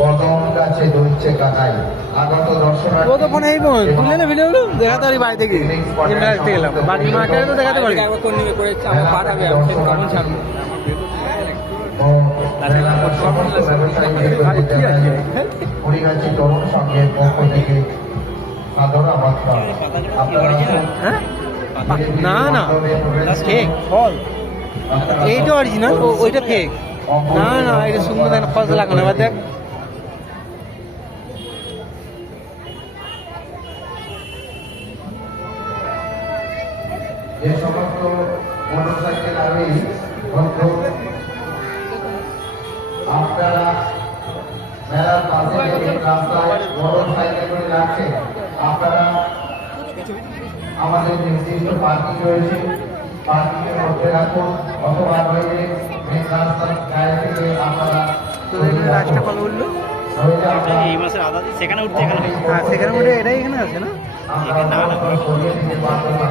কদম গাছে দুলছে কানাই আগত দর্শনার্থী ও তো ফোনে এই তুলে না ভিডিওগুলো দেখাতে পারি বাড়ি থেকে দেখতে গেলাম বাড়ির মাকে তো দেখাতে পারি পাঠাবে আমি সেটা কখন ছাড়বো কুড়িগাছি তরুণ সংঘের পক্ষ থেকে সাদরা বার্তা না না ফেক ফল এইটা অরিজিনাল ওইটা ফেক না না এটা সুন্দর দেখ ফল লাগানো এবার দেখ যে সমস্ত মোটরসাইকেল আরোহী আপনারা মেলার পাশে যে রাস্তায় মোটরসাইকেল করে রাখছে আপনারা আমাদের নির্দিষ্ট পার্কিং রয়েছে পার্কিং এর মধ্যে রাখুন অথবা রয়েছে মেন রাস্তার গায়ে থেকে আপনারা রাস্তা কবে উঠলো এই মাসের আধা দিন সেখানে উঠতে এখানে হ্যাঁ সেখানে উঠে এটাই এখানে আছে না সরিয়ে দিতে পারবো না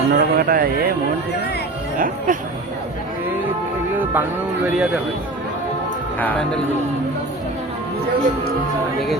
অন্যরকম একটা মোমেন্ট ছিল হ্যাঁ এগুলো বাংলা বেরিয়াতে হয় হ্যাঁ প্যান্ডেলগুলো দেখে